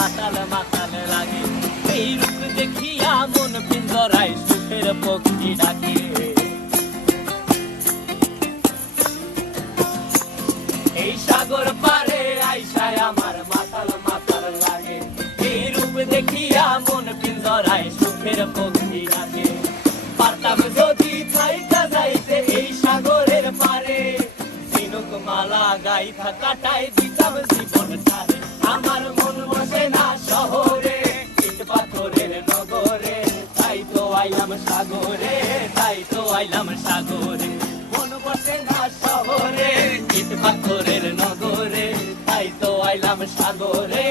মাতাল মাতাল লাগে। এই রূপ দেখিয়া মন পিঞ্জরায় সুখের পক্ষী ডাকে। এই সাগর পারে আইসায় আমার মাতাল মাতাল লাগে। এই রূপ দেখিয়া মন পিঞ্জরায় সুখের পক্ষী ডাকে। পারতাম যদি থাইকা যাইতে এই সাগরের পারে, ঝিনুক মালা গাইথা কাটাই দিতাম জীবনটারে। আমার মন বসে না শহরে, ইট পাথরের নগরে, তাই তো আইলাম সাগরে, তাই তো আইলাম সাগরে। মন বসে না শহরে, ইট পাথরের নগরে, তাই তো আইলাম সাগরে,